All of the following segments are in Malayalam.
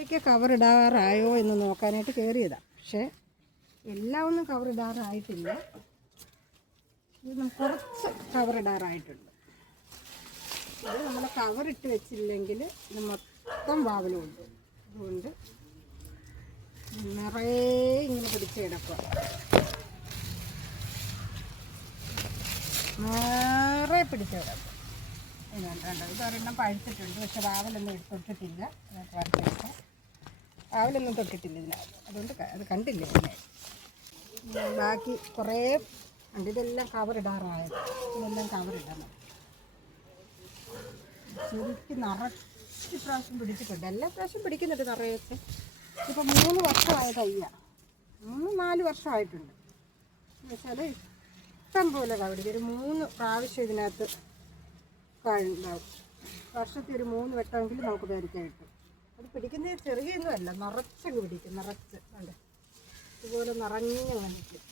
ഇതൊക്കെ കവറിടാറായോ എന്ന് നോക്കാനായിട്ട് കയറിയതാണ്. പക്ഷേ എല്ലാം ഒന്നും കവറിടാറായിട്ടില്ല. ഇത് കുറച്ച് കവറിടാറായിട്ടുണ്ട്. ഇത് നമ്മൾ കവറിട്ട് വെച്ചില്ലെങ്കിൽ ഇത് മൊത്തം വാവലുണ്ട്. അതുകൊണ്ട് നിറയെ ഇങ്ങനെ പിടിച്ച് കിടക്കുക. നിറയെ പിടിച്ച് കിടക്കും. ഇതുണ്ടോ, ഇതൊരെണ്ണം പഴുത്തിട്ടുണ്ട്. പക്ഷെ വാവലൊന്നും തൊട്ടിട്ടില്ല. വാവലൊന്നും തൊട്ടിട്ടില്ല ഇതിനകത്ത്. അതുകൊണ്ട് അത് കണ്ടില്ല. പിന്നെ ബാക്കി കുറേ ഉണ്ട്. ഇതെല്ലാം കവറിടാറായത്. ഇതെല്ലാം കവറിടണം. ശരിക്കും നിറച്ച് പ്രാവശ്യം പിടിച്ചിട്ടുണ്ട്. എല്ലാ പ്രാവശ്യം പിടിക്കുന്നുണ്ട് നിറയൊക്കെ. ഇപ്പം 3 വർഷമായ തയ്യാണ്. 3-4 വർഷമായിട്ടുണ്ട്. എന്നുവെച്ചാൽ ഇഷ്ടം പോലെ കവടി. ഒരു 3 പ്രാവശ്യം ഇതിനകത്ത് ഉണ്ടാവും. വർഷത്തിൽ ഒരു 3 വട്ടമെങ്കിലും നമുക്ക് പേരിക്കാൻ കിട്ടും. അത് പിടിക്കുന്നത് ചെറിയൊന്നുമല്ല, നിറച്ചങ്ങ് പിടിക്കും. നിറച്ച് ഉണ്ട്. ഇതുപോലെ നിറഞ്ഞങ്ങ് നിൽക്കും.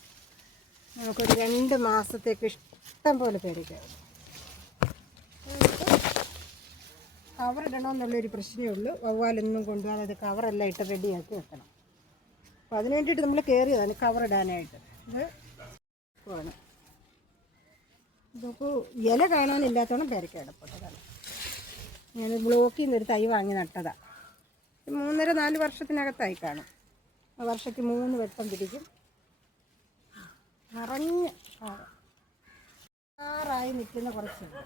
നമുക്കൊരു 2 മാസത്തേക്ക് ഇഷ്ടം പോലെ പേരിക്കാം. കവറിടണമെന്നുള്ളൊരു പ്രശ്നമേ ഉള്ളൂ. വവ്വാലൊന്നും കൊണ്ടുപോകാൻ അത് കവറെല്ലാം ഇട്ട് റെഡിയാക്കി വെക്കണം. അപ്പോൾ അതിന് വേണ്ടിയിട്ട് നമ്മൾ കയറിയതാണ് കവറിടാനായിട്ട്. ഇത് ആണ്. നമുക്ക് ഇല കാണാനില്ലാത്തവണ്ണം പേരയ്ക്ക കിടപ്പുള്ളതാണ്. ഞാൻ ബ്ലോക്കിൽ നിന്നൊരു തൈ വാങ്ങി നട്ടതാണ്. 3-4 വർഷത്തിനകത്തായി കാണും. വർഷയ്ക്ക് 3 വട്ടം പിടിക്കും. നിറഞ്ഞ് കാറായി നിൽക്കുന്ന കുറച്ചുണ്ട്.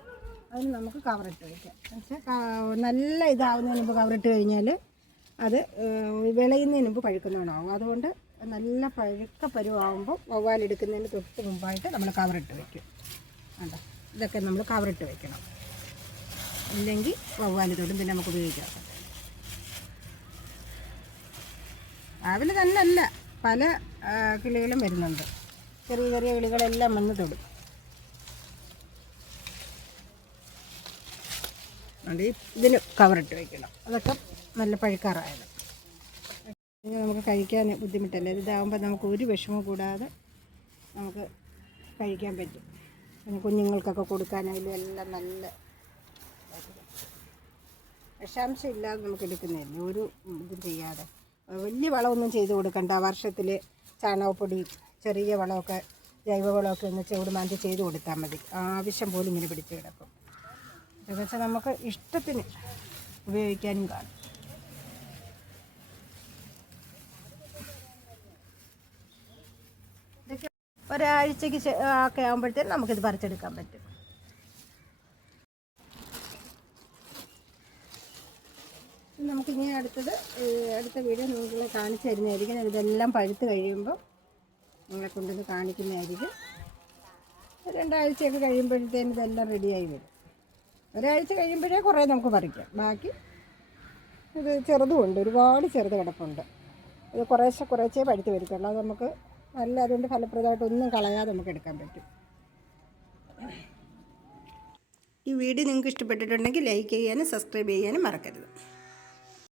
അതിന് നമുക്ക് കവറിട്ട് വയ്ക്കാം. പക്ഷേ നല്ല ഇതാവുന്നതിന് മുമ്പ് കവറിട്ട് കഴിഞ്ഞാൽ അത് വിളയുന്നതിന് മുമ്പ് പഴുക്കുന്നതാണാവും. അതുകൊണ്ട് നല്ല പഴുക്ക പരുവാകുമ്പോൾ വവ്വാലെടുക്കുന്നതിന് തൊട്ട് മുമ്പായിട്ട് നമ്മൾ കവറിട്ട് വയ്ക്കും. കണ്ടോ, ഇതൊക്കെ നമ്മൾ കവറിട്ട് വയ്ക്കണം. ഇല്ലെങ്കിൽ വവ്വാല് തൊടും, പിന്നെ നമുക്ക് ഉപയോഗിക്കാം. രാവിലെ തന്നെ അല്ല, പല കിളികളും വരുന്നുണ്ട്. ചെറിയ ചെറിയ കിളികളെല്ലാം വന്ന് തൊടും. അതുകൊണ്ട് ഇതിന് കവറിട്ട് വയ്ക്കണം. അതൊക്കെ നല്ല പഴുക്കാറായത്. ഇനി നമുക്ക് കഴിക്കാൻ ബുദ്ധിമുട്ടല്ലേ. ഇതാകുമ്പോൾ നമുക്ക് ഒരു വിഷമം കൂടാതെ നമുക്ക് കഴിക്കാൻ പറ്റും. പിന്നെ കുഞ്ഞുങ്ങൾക്കൊക്കെ കൊടുക്കാനായാലും എല്ലാം നല്ല വിഷാംശം ഇല്ലാതെ നമുക്ക് എടുക്കുന്നതല്ലേ. ഒരു ഇതും ചെയ്യാതെ വലിയ വളമൊന്നും ചെയ്ത് കൊടുക്കണ്ട. വർഷത്തിൽ ചാണകപ്പൊടി, ചെറിയ വളമൊക്കെ, ജൈവവളമൊക്കെ ഒന്ന് ചൂടുമാന്തി ചെയ്ത് കൊടുത്താൽ മതി. ആവശ്യം പോലും ഇങ്ങനെ പിടിച്ച് കിടക്കും. ഇതൊക്കെ വെച്ചാൽ നമുക്ക് ഇഷ്ടത്തിന് ഉപയോഗിക്കാനും കാണും. ഇതൊക്കെ ഒരാഴ്ചക്ക് ഒക്കെ ആകുമ്പോഴത്തേനും നമുക്കിത് പറിച്ചെടുക്കാൻ പറ്റും. നമുക്കിനി അടുത്ത വീഡിയോ നിങ്ങളെ കാണിച്ചു തരുന്നതായിരിക്കും. ഇതെല്ലാം പഴുത്ത് കഴിയുമ്പോൾ നിങ്ങളെ കൊണ്ടുവന്ന് കാണിക്കുന്നതായിരിക്കും. 2 ആഴ്ചയൊക്കെ കഴിയുമ്പോഴത്തേനും ഇതെല്ലാം റെഡിയായി വരും. ഒരാഴ്ച കഴിയുമ്പോഴേ കുറേ നമുക്ക് പറിക്കാം. ബാക്കി ഇത് ചെറുതുമുണ്ട്, ഒരുപാട് ചെറുത് കിടപ്പുണ്ട്. ഇത് കുറേശ്ശെ പഴുത്ത് വരുത്തുള്ളൂ. അത് നമുക്ക് നല്ല, അതുകൊണ്ട് ഫലപ്രദമായിട്ട് ഒന്നും കളയാതെ നമുക്ക് എടുക്കാൻ പറ്റും. ഈ വീഡിയോ നിങ്ങൾക്ക് ഇഷ്ടപ്പെട്ടിട്ടുണ്ടെങ്കിൽ ലൈക്ക് ചെയ്യാനും സബ്സ്ക്രൈബ് ചെയ്യാനും മറക്കരുത്.